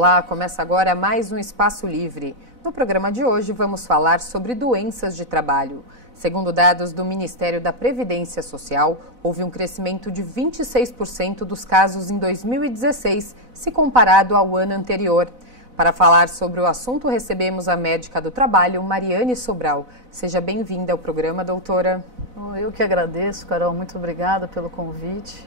Olá, começa agora mais um Espaço Livre. No programa de hoje vamos falar sobre doenças de trabalho. Segundo dados do Ministério da Previdência Social, houve um crescimento de 26% dos casos em 2016, se comparado ao ano anterior. Para falar sobre o assunto, recebemos a médica do trabalho, Mariane Sobral. Seja bem-vinda ao programa, doutora. Eu que agradeço, Carol. Muito obrigada pelo convite.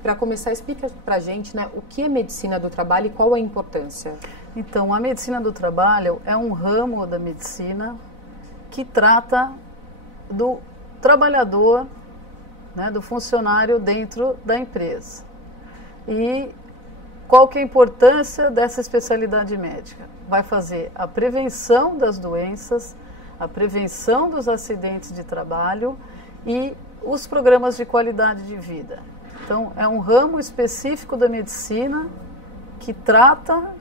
Para começar, explica para a gente, o que é medicina do trabalho e qual a importância? Então, a medicina do trabalho é um ramo da medicina que trata do trabalhador, do funcionário dentro da empresa. E qual que é a importância dessa especialidade médica? Vai fazer a prevenção das doenças, a prevenção dos acidentes de trabalho e os programas de qualidade de vida. Então, é um ramo específico da medicina que trata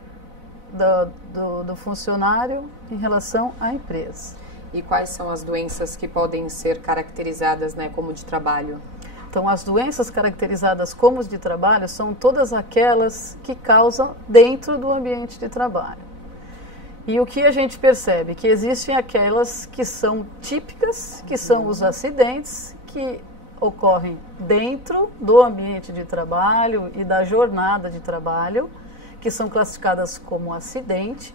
do funcionário em relação à empresa. E quais são as doenças que podem ser caracterizadas como de trabalho? Então, as doenças caracterizadas como de trabalho são todas aquelas que causam dentro do ambiente de trabalho. E o que a gente percebe? Que existem aquelas que são típicas, que são os acidentes, que ocorrem dentro do ambiente de trabalho e da jornada de trabalho, que são classificadas como acidente,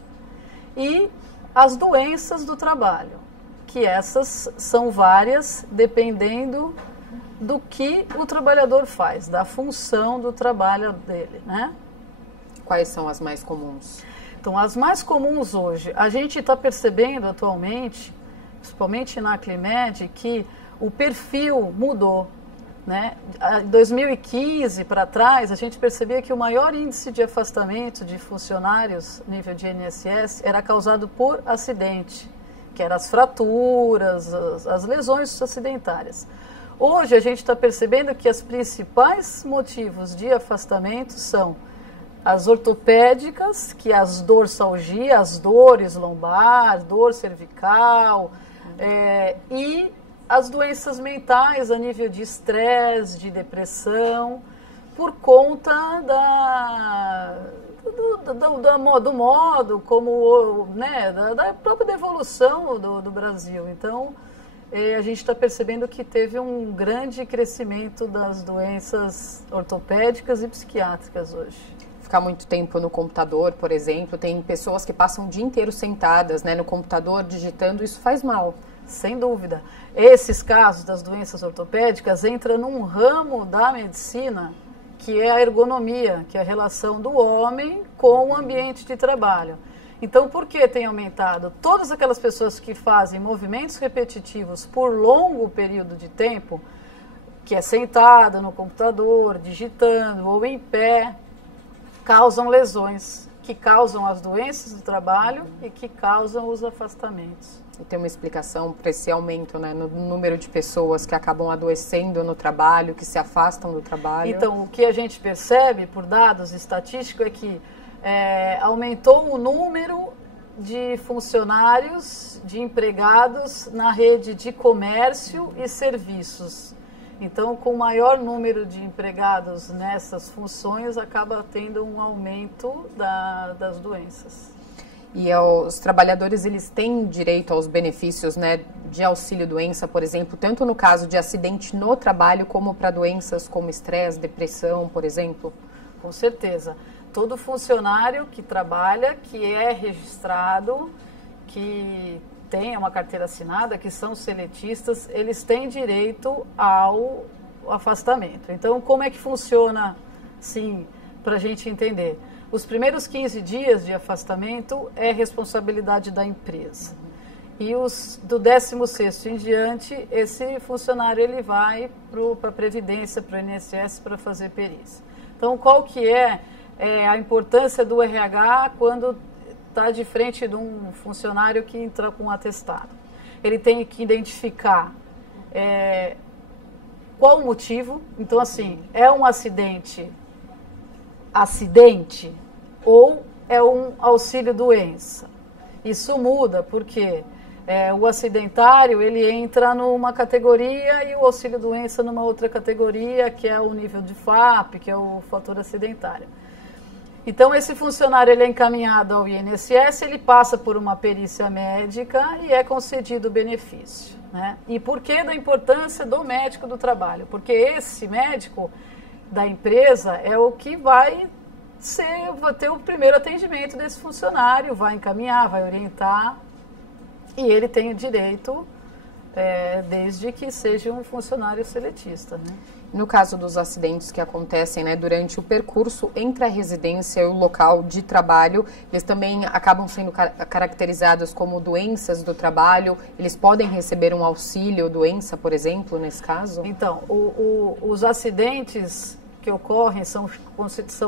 e as doenças do trabalho, que essas são várias, dependendo do que o trabalhador faz, da função do trabalho dele, Quais são as mais comuns? Então, as mais comuns hoje, a gente está percebendo atualmente, principalmente na Aclimed, que o perfil mudou. Em 2015 para trás, a gente percebia que o maior índice de afastamento de funcionários nível de INSS era causado por acidente, que eram as fraturas, as lesões acidentárias. Hoje a gente está percebendo que os principais motivos de afastamento são as ortopédicas, que é as dorsalgia, as dores lombar, dor cervical, e as doenças mentais a nível de estresse, de depressão, por conta do modo como, da própria devolução do Brasil. Então, a gente está percebendo que teve um grande crescimento das doenças ortopédicas e psiquiátricas hoje. Ficar muito tempo no computador, por exemplo, tem pessoas que passam o dia inteiro sentadas no computador, digitando, isso faz mal. Sem dúvida. Esses casos das doenças ortopédicas entram num ramo da medicina que é a ergonomia, que é a relação do homem com o ambiente de trabalho. Então, por que tem aumentado? Todas aquelas pessoas que fazem movimentos repetitivos por longo período de tempo, que é sentada no computador, digitando ou em pé, causam lesões, que causam as doenças do trabalho e que causam os afastamentos. E tem uma explicação para esse aumento no número de pessoas que acabam adoecendo no trabalho, que se afastam do trabalho? Então, o que a gente percebe por dados estatísticos é que aumentou o número de funcionários, de empregados na rede de comércio e serviços. Então, com o maior número de empregados nessas funções, acaba tendo um aumento das doenças. E os trabalhadores, eles têm direito aos benefícios de auxílio-doença, por exemplo, tanto no caso de acidente no trabalho, como para doenças como estresse, depressão, por exemplo? Com certeza. Todo funcionário que trabalha, que é registrado, que tem uma carteira assinada, que são seletistas, eles têm direito ao afastamento. Então, como é que funciona, sim, para a gente entender? Os primeiros 15 dias de afastamento é responsabilidade da empresa. E do 16º em diante, esse funcionário ele vai para a Previdência, para o INSS, para fazer perícia. Então, qual que é a importância do RH quando está de frente de um funcionário que entra com um atestado? Ele tem que identificar qual o motivo. Então, assim, é um acidente ou é um auxílio-doença? Isso muda, porque o acidentário ele entra numa categoria e o auxílio-doença numa outra categoria, que é o nível de FAP, que é o fator acidentário. Então, esse funcionário ele é encaminhado ao INSS, ele passa por uma perícia médica e é concedido o benefício, né? E por que da importância do médico do trabalho? Porque esse médico da empresa é o que vai ter o primeiro atendimento desse funcionário, vai encaminhar, vai orientar, e ele tem o direito, desde que seja um funcionário seletista, né? No caso dos acidentes que acontecem, né, durante o percurso entre a residência e o local de trabalho, eles também acabam sendo caracterizados como doenças do trabalho. Eles podem receber um auxílio doença, por exemplo, nesse caso? Então, os acidentes que ocorrem são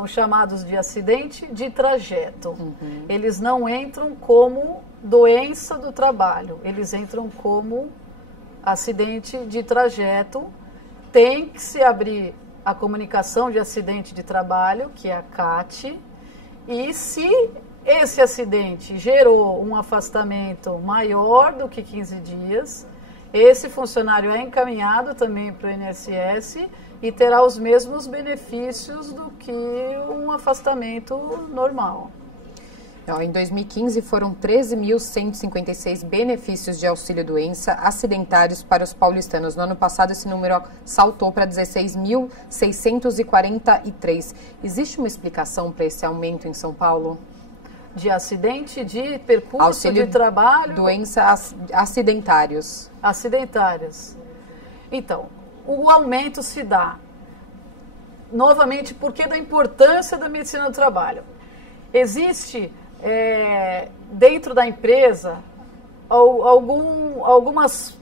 chamados de acidente de trajeto. Uhum. Eles não entram como doença do trabalho, eles entram como acidente de trajeto. Tem que se abrir a comunicação de acidente de trabalho, que é a CAT, e se esse acidente gerou um afastamento maior do que 15 dias, esse funcionário é encaminhado também para o INSS e terá os mesmos benefícios do que um afastamento normal. Em 2015, foram 13.156 benefícios de auxílio-doença acidentários para os paulistanos. No ano passado, esse número saltou para 16.643. Existe uma explicação para esse aumento em São Paulo? De acidente de percurso auxílio de trabalho? Doença acidentários. Acidentários. Então, o aumento se dá, novamente, porque da importância da medicina do trabalho. Existe... dentro da empresa, algumas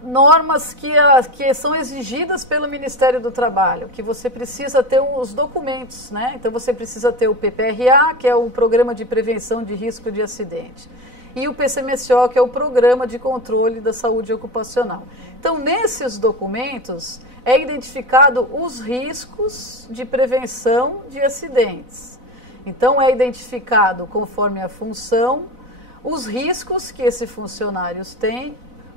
normas que são exigidas pelo Ministério do Trabalho, que você precisa ter os documentos, né? Então, você precisa ter o PPRA, que é o Programa de Prevenção de Risco de Acidente, e o PCMSO, que é o Programa de Controle da Saúde Ocupacional. Então, nesses documentos, é identificado os riscos de prevenção de acidentes. Então, é identificado, conforme a função, os riscos que esses funcionários têm,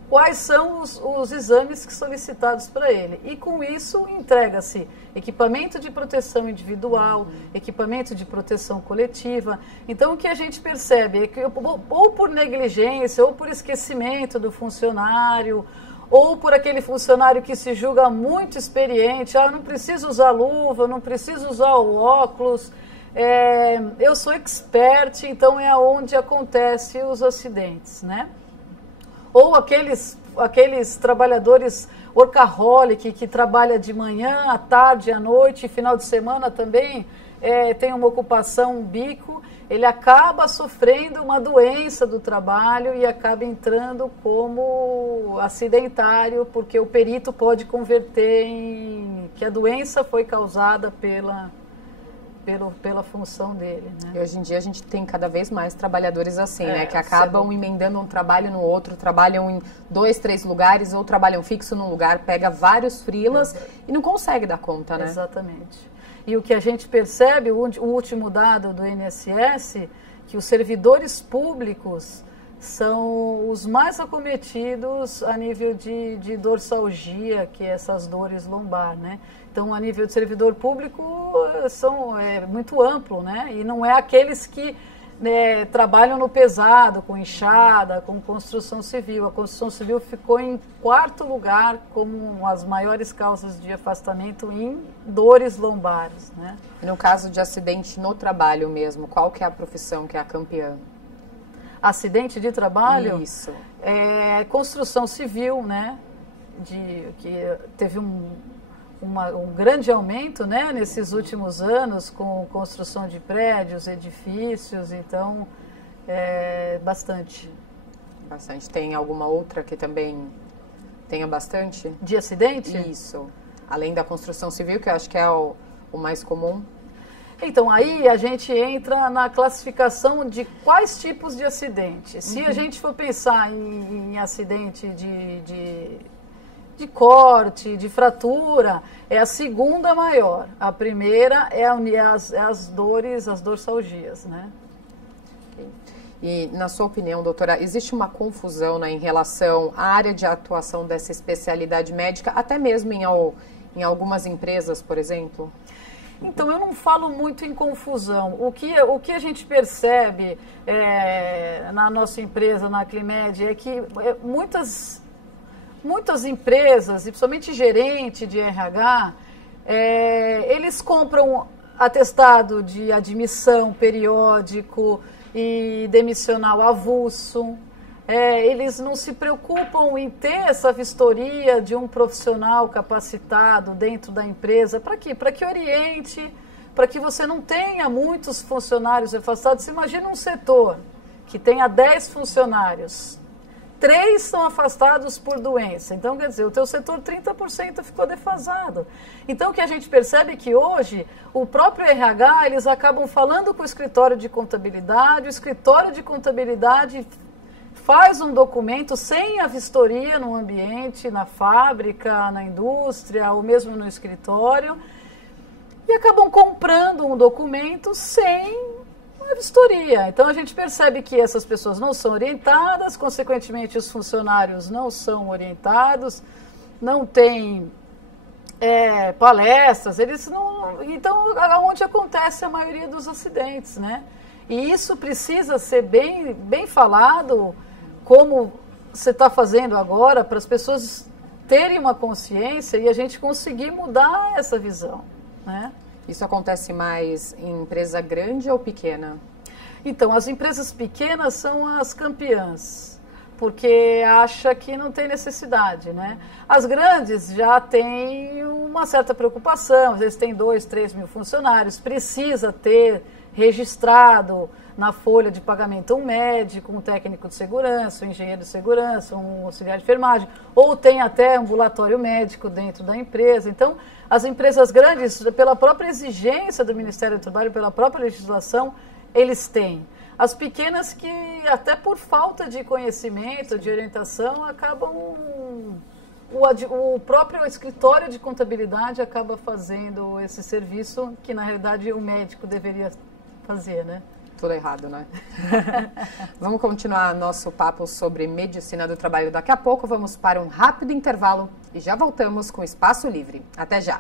quais são os exames que são solicitados para ele. E, com isso, entrega-se equipamento de proteção individual, equipamento de proteção coletiva. Então, o que a gente percebe é que, ou por negligência, ou por esquecimento do funcionário, ou por aquele funcionário que se julga muito experiente, não preciso usar luva, não preciso usar o óculos... eu sou expert, então é onde acontecem os acidentes, né? Ou aqueles trabalhadores workaholic que trabalha de manhã, à tarde, à noite, final de semana também tem uma ocupação, um bico, ele acaba sofrendo uma doença do trabalho e acaba entrando como acidentário, porque o perito pode converter em que a doença foi causada pela função dele, né? E hoje em dia a gente tem cada vez mais trabalhadores assim, né? Que acabam emendando um trabalho no outro, trabalham em 2, 3 lugares ou trabalham fixo num lugar, pega vários freelas e não consegue dar conta, né? Exatamente. E o que a gente percebe, o último dado do INSS, que os servidores públicos são os mais acometidos a nível de dorsalgia, que é essas dores lombar, né? Então, a nível de servidor público, é muito amplo, né? E não é aqueles que trabalham no pesado, com enxada, com construção civil. A construção civil ficou em 4º lugar como as maiores causas de afastamento em dores lombares, né? E no caso de acidente no trabalho mesmo, qual que é a profissão que é a campeã? Acidente de trabalho? Isso. Construção civil, né? Que teve um grande aumento, né, nesses últimos anos, com construção de prédios, edifícios, então, bastante. Bastante. Tem alguma outra que também tenha bastante? De acidente? Isso. Além da construção civil, que eu acho que é o mais comum. Então, aí a gente entra na classificação de quais tipos de acidente. Se a gente for pensar em acidente de corte, de fratura, é a segunda maior. A primeira é as dores, as dorsalgias, né? E, na sua opinião, doutora, existe uma confusão, né, em relação à área de atuação dessa especialidade médica, até mesmo em algumas empresas, por exemplo? Então, eu não falo muito em confusão. O que a gente percebe na nossa empresa, na Aclimed, é que muitas empresas, e principalmente gerente de RH, eles compram atestado de admissão periódico e demissional avulso. Eles não se preocupam em ter essa vistoria de um profissional capacitado dentro da empresa. Para quê? Para que oriente, para que você não tenha muitos funcionários afastados. Você imagina um setor que tenha 10 funcionários, 3 são afastados por doença. Então, quer dizer, o teu setor 30% ficou defasado. Então, o que a gente percebe é que hoje, o próprio RH, eles acabam falando com o escritório de contabilidade, o escritório de contabilidade faz um documento sem a vistoria no ambiente, na fábrica, na indústria, ou mesmo no escritório, e acabam comprando um documento sem a vistoria. Então, a gente percebe que essas pessoas não são orientadas, consequentemente, os funcionários não são orientados, não têm palestras, eles não... Então, onde acontece a maioria dos acidentes, né? E isso precisa ser bem falado, como você está fazendo agora, para as pessoas terem uma consciência e a gente conseguir mudar essa visão, né? Isso acontece mais em empresa grande ou pequena? Então, as empresas pequenas são as campeãs, porque acha que não tem necessidade, né? As grandes já têm uma certa preocupação, às vezes tem 2, 3 mil funcionários, precisa ter registrado na folha de pagamento um médico, um técnico de segurança, um engenheiro de segurança, um auxiliar de enfermagem, ou tem até ambulatório médico dentro da empresa. Então, as empresas grandes, pela própria exigência do Ministério do Trabalho, pela própria legislação, eles têm. As pequenas que, até por falta de conhecimento, de orientação, acabam... O próprio escritório de contabilidade acaba fazendo esse serviço que, na realidade, o médico deveria fazer, né? Tudo errado, né? Vamos continuar nosso papo sobre medicina do trabalho daqui a pouco. Vamos para um rápido intervalo e já voltamos com Espaço Livre. Até já!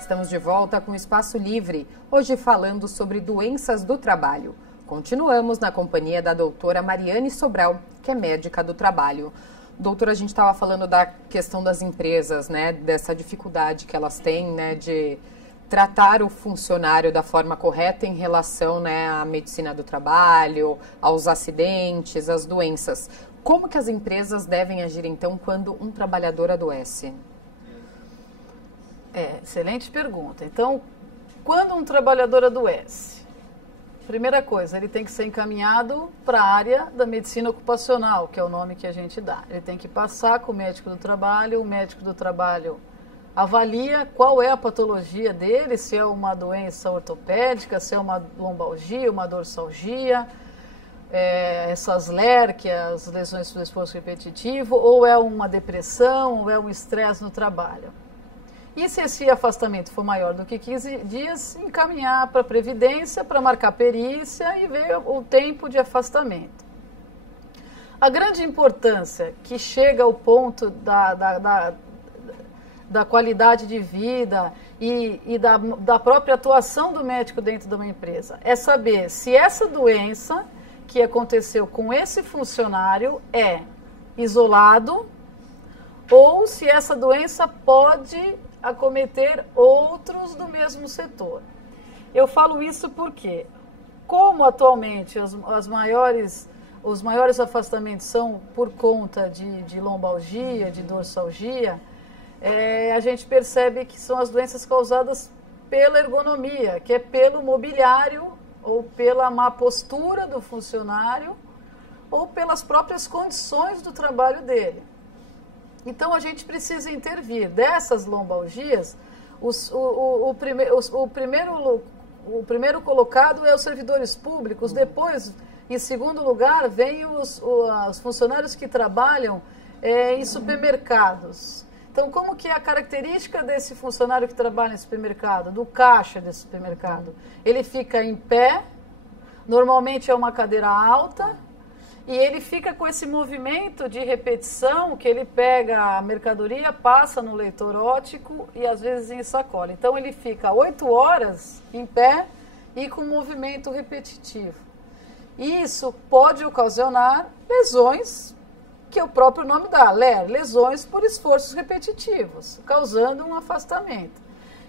Estamos de volta com Espaço Livre, hoje falando sobre doenças do trabalho. Continuamos na companhia da doutora Mariane Sobral, que é médica do trabalho. Doutora, a gente estava falando da questão das empresas, né, dessa dificuldade que elas têm, né, de tratar o funcionário da forma correta em relação, né, à medicina do trabalho, aos acidentes, às doenças. Como que as empresas devem agir, então, quando um trabalhador adoece? Excelente pergunta. Então, quando um trabalhador adoece, primeira coisa, ele tem que ser encaminhado para a área da medicina ocupacional, que é o nome que a gente dá. Ele tem que passar com o médico do trabalho, o médico do trabalho avalia qual é a patologia dele, se é uma doença ortopédica, se é uma lombalgia, uma dorsalgia, essas LER, que é as lesões do esforço repetitivo, ou é uma depressão, ou é um estresse no trabalho. E se esse afastamento for maior do que 15 dias, encaminhar para a Previdência, para marcar perícia e ver o tempo de afastamento. A grande importância que chega ao ponto da qualidade de vida e da própria atuação do médico dentro de uma empresa é saber se essa doença que aconteceu com esse funcionário é isolado ou se essa doença pode acometer outros do mesmo setor. Eu falo isso porque, como atualmente os maiores afastamentos são por conta de lombalgia, de dorsalgia, a gente percebe que são as doenças causadas pela ergonomia, que é pelo mobiliário ou pela má postura do funcionário ou pelas próprias condições do trabalho dele. Então, a gente precisa intervir. Dessas lombalgias, o primeiro colocado é os servidores públicos, depois, em segundo lugar, vem os funcionários que trabalham em supermercados. Então, como que é a característica desse funcionário que trabalha em supermercado, do caixa desse supermercado? Ele fica em pé, normalmente é uma cadeira alta, E ele fica com esse movimento de repetição, que ele pega a mercadoria, passa no leitor óptico e às vezes em sacola. Então ele fica 8 horas em pé e com movimento repetitivo. Isso pode ocasionar lesões, que o próprio nome dá, lesões por esforços repetitivos, causando um afastamento.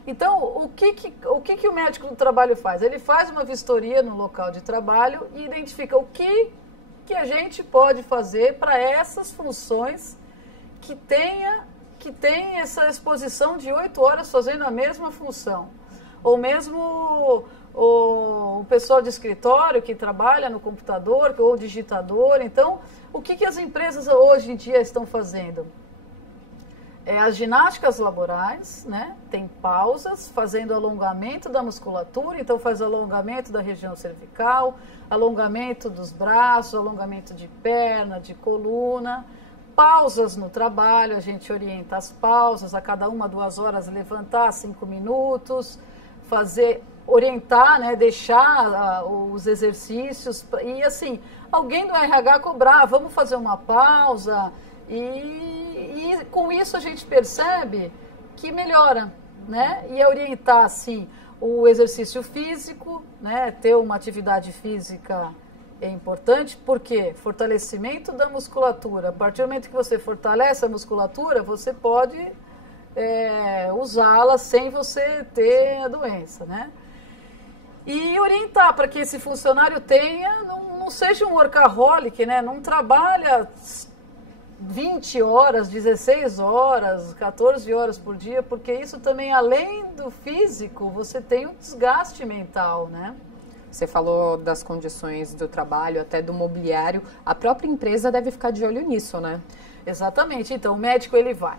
Então, o que o médico do trabalho faz? Ele faz uma vistoria no local de trabalho e identifica o que a gente pode fazer para essas funções que tem essa exposição de 8 horas fazendo a mesma função. Ou mesmo o pessoal de escritório que trabalha no computador ou digitador. Então, o que as empresas hoje em dia estão fazendo? As ginásticas laborais, né? Tem pausas, fazendo alongamento da musculatura, então faz alongamento da região cervical, alongamento dos braços, alongamento de perna, de coluna, pausas no trabalho, a gente orienta as pausas, a cada 1, 2 horas levantar 5 minutos, orientar, né? Deixar os exercícios, e assim, alguém do RH cobrar, vamos fazer uma pausa, e com isso a gente percebe que melhora, né? E orientar, assim, o exercício físico, né? Ter uma atividade física é importante, porque fortalecimento da musculatura. A partir do momento que você fortalece a musculatura, você pode usá-la sem você ter a doença, né? E orientar para que esse funcionário não seja um workaholic, né? Não trabalha 20 horas, 16 horas, 14 horas por dia, porque isso também, além do físico, você tem um desgaste mental, né? Você falou das condições do trabalho, até do mobiliário. A própria empresa deve ficar de olho nisso, né? Exatamente. Então, o médico, ele vai.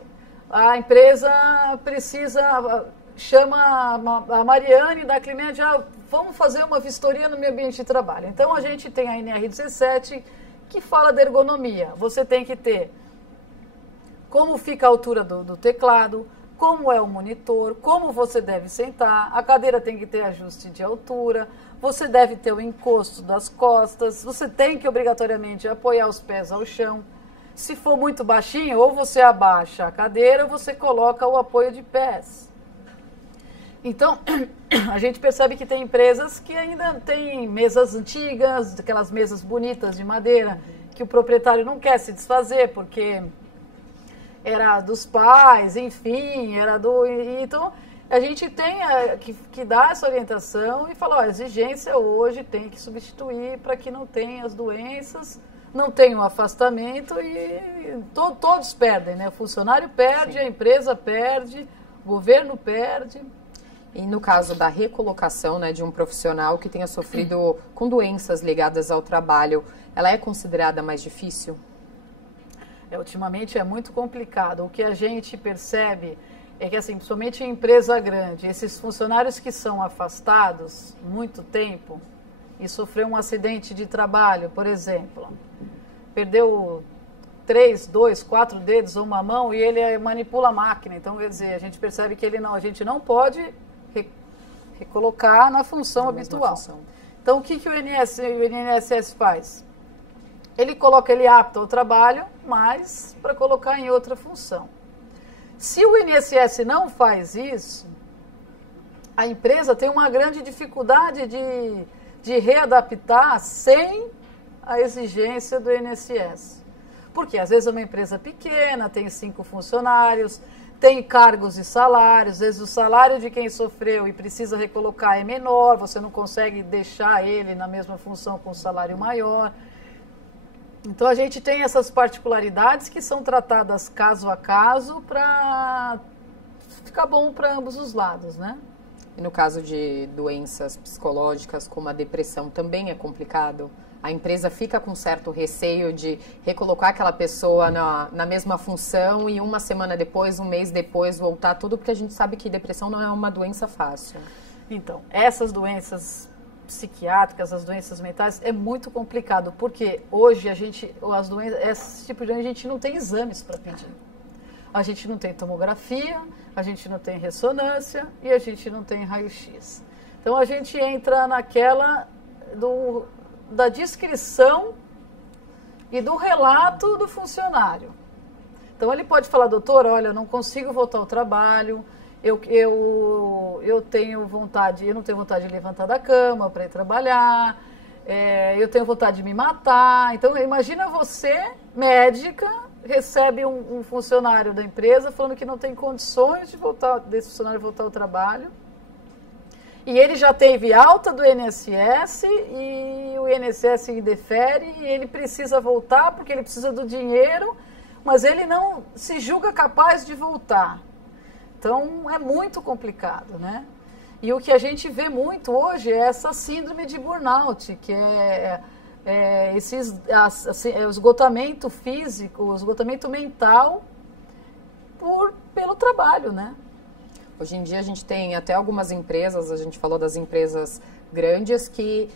A empresa chama a Mariane da Climed, vamos fazer uma vistoria no meu ambiente de trabalho. Então, a gente tem a NR17, que fala da ergonomia. Você tem que ter como fica a altura do teclado, como é o monitor, como você deve sentar, a cadeira tem que ter ajuste de altura, você deve ter o encosto das costas, você tem que obrigatoriamente apoiar os pés ao chão. Se for muito baixinho, ou você abaixa a cadeira ou você coloca o apoio de pés. Então, a gente percebe que tem empresas que ainda têm mesas antigas, aquelas mesas bonitas de madeira, que o proprietário não quer se desfazer, porque era dos pais, enfim, Então, a gente tem que dar essa orientação e falar, a exigência hoje tem que substituir para que não tenha as doenças, não tenha o afastamento e todos perdem, né? O funcionário perde, sim, a empresa perde, o governo perde. E no caso da recolocação, né, de um profissional que tenha sofrido com doenças ligadas ao trabalho, ela é considerada mais difícil? Ultimamente é muito complicado. O que a gente percebe é que, assim, principalmente em empresa grande, esses funcionários que são afastados muito tempo e sofreu um acidente de trabalho, por exemplo, perdeu 3, 2, 4 dedos ou uma mão e ele manipula a máquina. Então, quer dizer, a gente percebe que a gente não pode recolocar na função habitual. Então, o que o INSS faz? Ele apta ao trabalho, mas para colocar em outra função. Se o INSS não faz isso, a empresa tem uma grande dificuldade de readaptar sem a exigência do INSS. Porque às vezes é uma empresa pequena, tem 5 funcionários, tem cargos e salários, às vezes o salário de quem sofreu e precisa recolocar é menor, você não consegue deixar ele na mesma função com salário maior. Então a gente tem essas particularidades que são tratadas caso a caso para ficar bom para ambos os lados, né? E no caso de doenças psicológicas como a depressão também é complicado? A empresa fica com certo receio de recolocar aquela pessoa na mesma função e uma semana depois, um mês depois voltar tudo, porque a gente sabe que depressão não é uma doença fácil. Então, essas doenças psiquiátricas, as doenças mentais, é muito complicado, porque hoje esse tipo de doença, a gente não tem exames para pedir. A gente não tem tomografia, a gente não tem ressonância e a gente não tem raio-x. Então a gente entra naquela da descrição e do relato do funcionário. Então ele pode falar, doutor, olha, eu não consigo voltar ao trabalho, eu tenho vontade, eu não tenho vontade de levantar da cama para ir trabalhar, eu tenho vontade de me matar. Então imagina você, médica, recebe um funcionário da empresa falando que não tem condições desse funcionário voltar ao trabalho. E ele já teve alta do INSS e o INSS indefere e ele precisa voltar porque ele precisa do dinheiro, mas ele não se julga capaz de voltar. Então é muito complicado, né? E o que a gente vê muito hoje é essa síndrome de burnout, que é o esgotamento físico, o esgotamento mental pelo trabalho, né? Hoje em dia a gente tem até algumas empresas, a gente falou das empresas grandes, que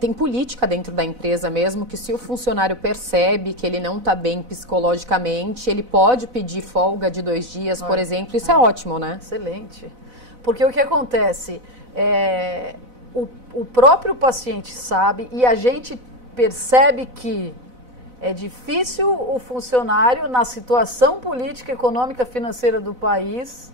tem política dentro da empresa mesmo, que se o funcionário percebe que ele não está bem psicologicamente, ele pode pedir folga de 2 dias, por exemplo. Isso é ótimo, né? Excelente. Porque o que acontece, o próprio paciente sabe e a gente percebe que é difícil o funcionário, na situação política, econômica, financeira do país,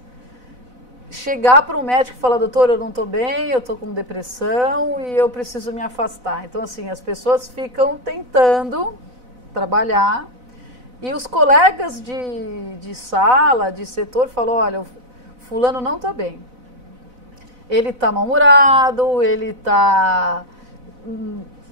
chegar para um médico e falar, doutor, eu não estou bem, eu estou com depressão e eu preciso me afastar. Então, assim, as pessoas ficam tentando trabalhar e os colegas de sala, de setor, falam, olha, o fulano não está bem. Ele está mal-humorado, ele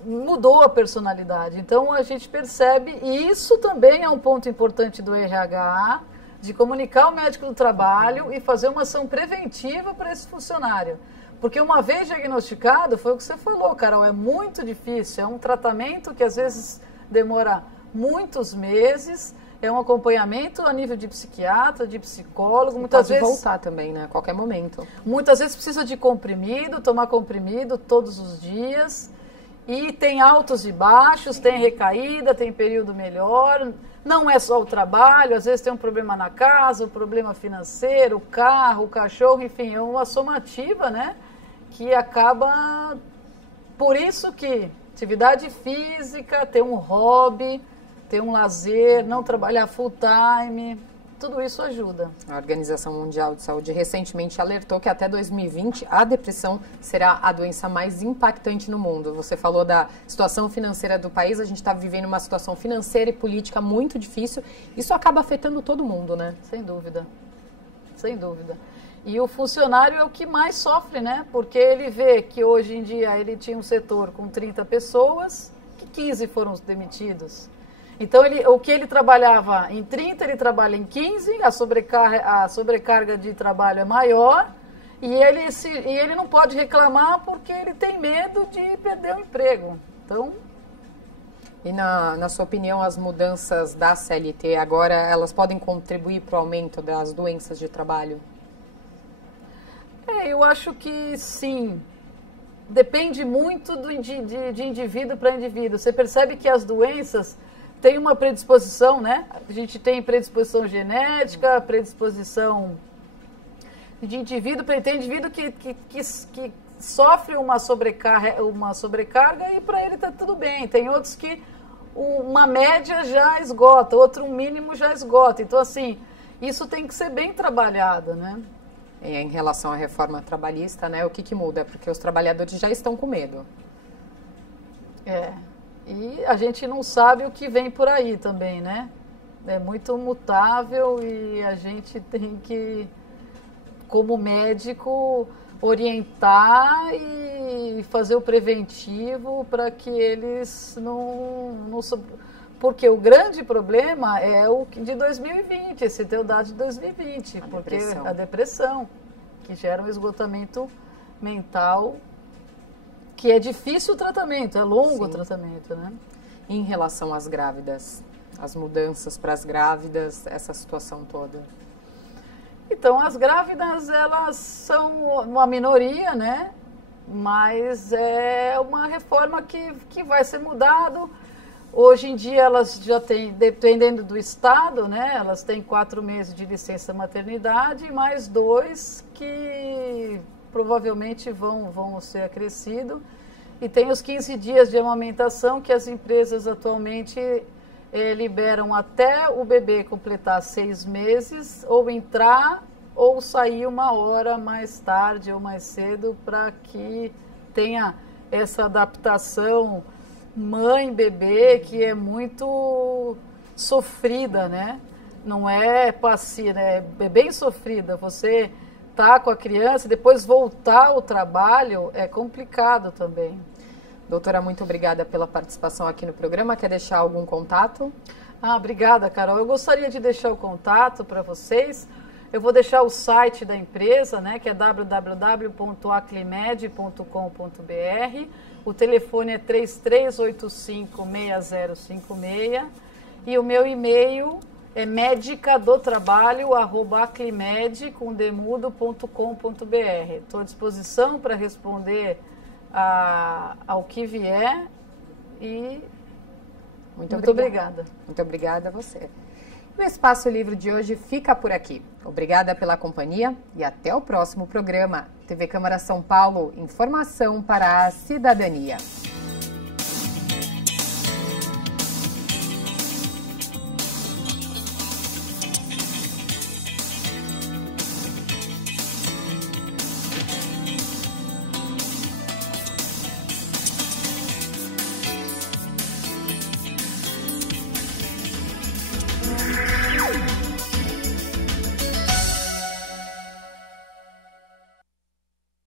mudou a personalidade. Então, a gente percebe, e isso também é um ponto importante do RH, de comunicar ao médico do trabalho e fazer uma ação preventiva para esse funcionário. Porque uma vez diagnosticado, foi o que você falou, Carol, é muito difícil, é um tratamento que às vezes demora muitos meses, é um acompanhamento a nível de psiquiatra, de psicólogo, muitas vezes... Pode voltar também, né? A qualquer momento. Muitas vezes precisa de comprimido, tomar comprimido todos os dias, e tem altos e baixos, tem recaída, tem período melhor... Não é só o trabalho, às vezes tem um problema na casa, um problema financeiro, o carro, o cachorro, enfim, é uma somativa, né? Que acaba... Por isso que atividade física, ter um hobby, ter um lazer, não trabalhar full time, tudo isso ajuda. A Organização Mundial de Saúde recentemente alertou que até 2020 a depressão será a doença mais impactante no mundo. Você falou da situação financeira do país, a gente está vivendo uma situação financeira e política muito difícil. Isso acaba afetando todo mundo, né? Sem dúvida, sem dúvida. E o funcionário é o que mais sofre, né? Porque ele vê que hoje em dia ele tinha um setor com 30 pessoas, que 15 foram demitidos. Então, o que ele trabalhava em 30, ele trabalha em 15, a sobrecarga de trabalho é maior e ele não pode reclamar porque ele tem medo de perder o emprego. Então... E na sua opinião, as mudanças da CLT agora, elas podem contribuir para o aumento das doenças de trabalho? Eu acho que sim. Depende muito de indivíduo para indivíduo. Você percebe que as doenças... Tem uma predisposição, né? A gente tem predisposição genética, predisposição de indivíduo, tem indivíduo que sofre uma sobrecarga e para ele está tudo bem. Tem outros que uma média já esgota, outro um mínimo já esgota. Então, assim, isso tem que ser bem trabalhado, né? E em relação à reforma trabalhista, né? O que muda? Porque os trabalhadores já estão com medo. E a gente não sabe o que vem por aí também, né? É muito mutável e a gente tem que, como médico, orientar e fazer o preventivo para que eles não... Porque o grande problema é o de 2020, esse teu dado de 2020, porque a depressão, que gera um esgotamento mental, que é difícil o tratamento, é longo o tratamento, né? Em relação às grávidas, as mudanças para as grávidas, essa situação toda? Então, as grávidas, elas são uma minoria, né? Mas é uma reforma que vai ser mudado. Hoje em dia, elas já têm, dependendo do estado, né? Elas têm 4 meses de licença maternidade, mais 2 que provavelmente vão ser acrescidos. E tem os 15 dias de amamentação que as empresas atualmente liberam até o bebê completar 6 meses, ou entrar ou sair 1 hora mais tarde ou mais cedo, para que tenha essa adaptação mãe-bebê, que é muito sofrida, né? Não é passiva, né? É bem sofrida. Você tá com a criança e depois voltar ao trabalho é complicado também. Doutora, muito obrigada pela participação aqui no programa. Quer deixar algum contato? Obrigada, Carol. Eu gostaria de deixar o contato para vocês. Eu vou deixar o site da empresa, né, que é www.aclimed.com.br. O telefone é 3385-6056. E o meu e-mail é medicadotrabalho@aclimed.com.br. Estou à disposição para responder ao que vier e muito obrigada. Muito obrigada a você. O Espaço Livre de hoje fica por aqui. Obrigada pela companhia e até o próximo programa. TV Câmara São Paulo, informação para a cidadania.